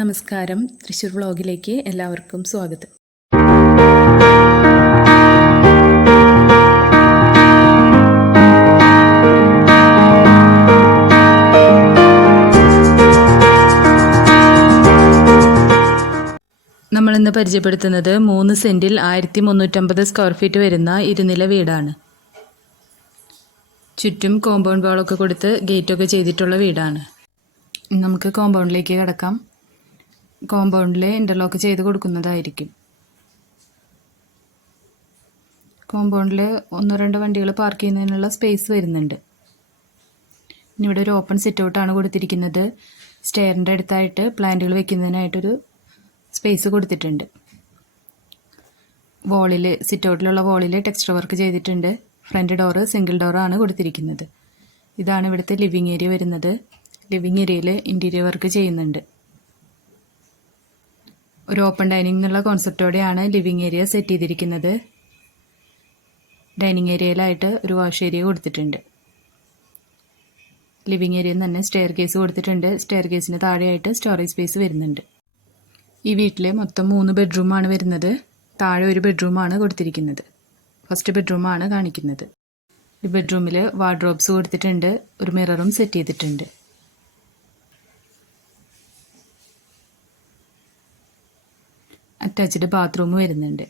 നമസ്കാരം. തൃശ്ശൂർ വ്ളോഗിലേക്ക് എല്ലാവർക്കും സ്വാഗതം. നമ്മളിന്ന് പരിചയപ്പെടുത്തുന്നത് മൂന്ന് സെന്റിൽ ആയിരത്തി മുന്നൂറ്റമ്പത് സ്ക്വയർ ഫീറ്റ് വരുന്ന ഇരുനില വീടാണ്. ചുറ്റും കോമ്പൗണ്ട് വാളൊക്കെ കൊടുത്ത് ഗേറ്റൊക്കെ ചെയ്തിട്ടുള്ള വീടാണ്. നമുക്ക് കോമ്പൗണ്ടിലേക്ക് കിടക്കാം. കോമ്പൗണ്ടിൽ ഇന്റർലോക്ക് ചെയ്ത് കൊടുക്കുന്നതായിരിക്കും. കോമ്പൗണ്ടിൽ ഒന്നോ രണ്ടോ വണ്ടികൾ പാർക്ക് ചെയ്യുന്നതിനുള്ള സ്പേസ് വരുന്നുണ്ട്. ഇനി ഇവിടെ ഒരു ഓപ്പൺ സിറ്റ് ഔട്ടാണ് കൊടുത്തിരിക്കുന്നത്. സ്റ്റെയറിന്റെ അടുത്തായിട്ട് പ്ലാന്റുകൾ വെക്കുന്നതിനായിട്ടൊരു സ്പേസ് കൊടുത്തിട്ടുണ്ട്. വോളിൽ സിറ്റ് ഔട്ടിലുള്ള വോളിൽ ടെക്സ്റ്റർ വർക്ക് ചെയ്തിട്ടുണ്ട്. ഫ്രണ്ട് ഡോറ് സിംഗിൾ ഡോറാണ് കൊടുത്തിരിക്കുന്നത്. ഇതാണ് ഇവിടുത്തെ ലിവിങ് ഏരിയ വരുന്നത്. ലിവിങ് ഏരിയയിൽ ഇന്റീരിയർ വർക്ക് ചെയ്യുന്നുണ്ട്. ഒരു ഓപ്പൺ ഡൈനിങ് എന്നുള്ള കോൺസെപ്റ്റോടെയാണ് ലിവിങ് ഏരിയ സെറ്റ് ചെയ്തിരിക്കുന്നത്. ഡൈനിങ് ഏരിയയിലായിട്ട് ഒരു വാഷ് ഏരിയ കൊടുത്തിട്ടുണ്ട്. ലിവിങ് ഏരിയയിൽ തന്നെ സ്റ്റെയർ കേസ് കൊടുത്തിട്ടുണ്ട്. സ്റ്റെയർ കേസിന് താഴെയായിട്ട് സ്റ്റോറേജ് സ്പേസ് വരുന്നുണ്ട്. ഈ വീട്ടിൽ മൊത്തം മൂന്ന് ബെഡ്റൂമാണ് വരുന്നത്. താഴെ ഒരു ബെഡ്റൂമാണ് കൊടുത്തിരിക്കുന്നത്. ഫസ്റ്റ് ബെഡ്റൂമാണ് കാണിക്കുന്നത്. ഈ ബെഡ്റൂമിൽ വാർഡ്രോബ്സ് കൊടുത്തിട്ടുണ്ട്. ഒരു മിററും സെറ്റ് ചെയ്തിട്ടുണ്ട്. അറ്റാച്ച്ഡ് ബാത്റൂം വരുന്നുണ്ട്.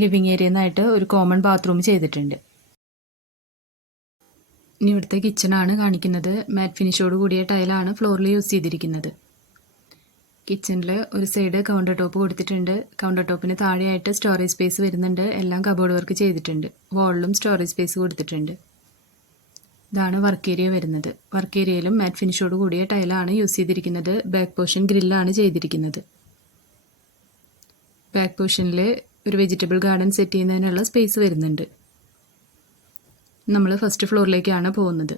ലിവിങ് ഏരിയ നിന്നായിട്ട് ഒരു കോമൺ ബാത്റൂം ചെയ്തിട്ടുണ്ട്. ഇനി ഇവിടുത്തെ കിച്ചണാണ് കാണിക്കുന്നത്. മാറ്റ് ഫിനിഷോട് കൂടിയ ടൈലാണ് ഫ്ലോറിൽ യൂസ് ചെയ്തിരിക്കുന്നത്. കിച്ചണിൽ ഒരു സൈഡ് കൗണ്ടർ ടോപ്പ് കൊടുത്തിട്ടുണ്ട്. കൗണ്ടർ ടോപ്പിന് താഴെയായിട്ട് സ്റ്റോറേജ് സ്പേസ് വരുന്നുണ്ട്. എല്ലാം കബോർഡ് വർക്ക് ചെയ്തിട്ടുണ്ട്. വാളിലും സ്റ്റോറേജ് സ്പേസ് കൊടുത്തിട്ടുണ്ട്. ഇതാണ് വർക്ക് ഏരിയ വരുന്നത്. വർക്ക് ഏരിയയിലും മാറ്റ് ഫിനിഷോട് കൂടിയ ടൈലാണ് യൂസ് ചെയ്തിരിക്കുന്നത്. ബാക്ക് പോർഷൻ ഗ്രില്ലാണ് ചെയ്തിരിക്കുന്നത്. ബാക്ക് പോർഷനിൽ ഒരു വെജിറ്റബിൾ ഗാർഡൻ സെറ്റ് ചെയ്യുന്നതിനുള്ള സ്പേസ് വരുന്നുണ്ട്. നമ്മൾ ഫസ്റ്റ് ഫ്ലോറിലേക്കാണ് പോകുന്നത്.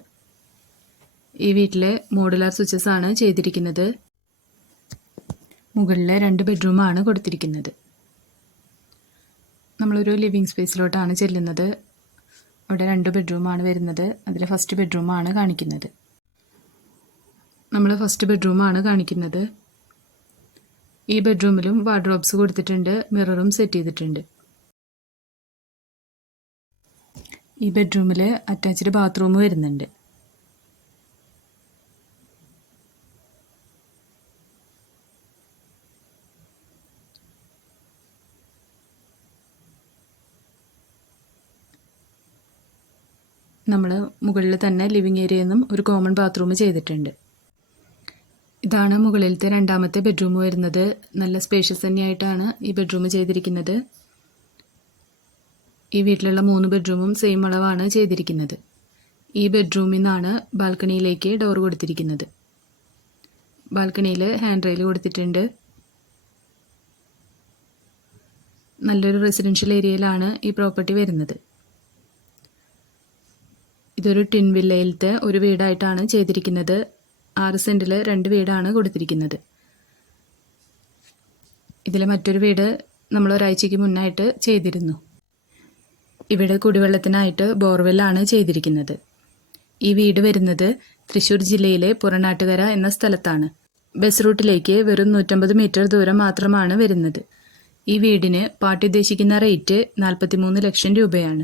ഈ വീട്ടിലെ മോഡുലാർ സ്വിച്ചസ് ആണ് ചെയ്തിരിക്കുന്നത്. മുകളിലെ രണ്ട് ബെഡ്റൂമാണ് കൊടുത്തിരിക്കുന്നത്. നമ്മളൊരു ലിവിങ് സ്പേസിലോട്ടാണ് ചെല്ലുന്നത്. അവിടെ രണ്ട് ബെഡ്റൂമാണ് വരുന്നത്. അതിൽ ഫസ്റ്റ് ബെഡ്റൂമാണ് കാണിക്കുന്നത്. നമ്മൾ ഫസ്റ്റ് ബെഡ്റൂമാണ് കാണിക്കുന്നത്. ഈ ബെഡ്റൂമിലും വാർഡ്രോബ്സ് കൊടുത്തിട്ടുണ്ട്. മിററും സെറ്റ് ചെയ്തിട്ടുണ്ട്. ഈ ബെഡ്റൂമിൽ അറ്റാച്ച്ഡ് ബാത്റൂം വരുന്നുണ്ട്. നമ്മൾ മുകളിൽ തന്നെ ലിവിങ് ഏരിയയിൽ നിന്നും ഒരു കോമൺ ബാത്റൂം ചെയ്തിട്ടുണ്ട്. ഇതാണ് മുകളിലത്തെ രണ്ടാമത്തെ ബെഡ്റൂം വരുന്നത്. നല്ല സ്പേഷ്യസ് തന്നെയായിട്ടാണ് ഈ ബെഡ്റൂം ചെയ്തിരിക്കുന്നത്. ഈ വീട്ടിലുള്ള മൂന്ന് ബെഡ്റൂമും സെയിം അളവാണ് ചെയ്തിരിക്കുന്നത്. ഈ ബെഡ്റൂമിൽ നിന്നാണ് ബാൽക്കണിയിലേക്ക് ഡോർ കൊടുത്തിരിക്കുന്നത്. ബാൽക്കണിയിൽ ഹാൻഡ് റെയിൽ കൊടുത്തിട്ടുണ്ട്. നല്ലൊരു റെസിഡൻഷ്യൽ ഏരിയയിലാണ് ഈ പ്രോപ്പർട്ടി വരുന്നത്. ഇതൊരു ടിൻ വില്ലയിലത്തെ ഒരു വീടായിട്ടാണ് ചെയ്തിരിക്കുന്നത്. ആറ് സെന്റിൽ രണ്ട് വീടാണ് കൊടുത്തിരിക്കുന്നത്. ഇതിലെ മറ്റൊരു വീട് നമ്മൾ ഒരാഴ്ചയ്ക്ക് മുന്നായിട്ട് ചെയ്തിരുന്നു. ഇവിടെ കുടിവെള്ളത്തിനായിട്ട് ബോർവെല്ലാണ് ചെയ്തിരിക്കുന്നത്. ഈ വീട് വരുന്നത് തൃശ്ശൂർ ജില്ലയിലെ പുറനാട്ടുകര എന്ന സ്ഥലത്താണ്. ബസ് റൂട്ടിലേക്ക് വെറും നൂറ്റമ്പത് മീറ്റർ ദൂരം മാത്രമാണ് വരുന്നത്. ഈ വീടിന് പാട്ടുദ്ദേശിക്കുന്ന റേറ്റ് നാൽപ്പത്തിമൂന്ന് ലക്ഷം രൂപയാണ്.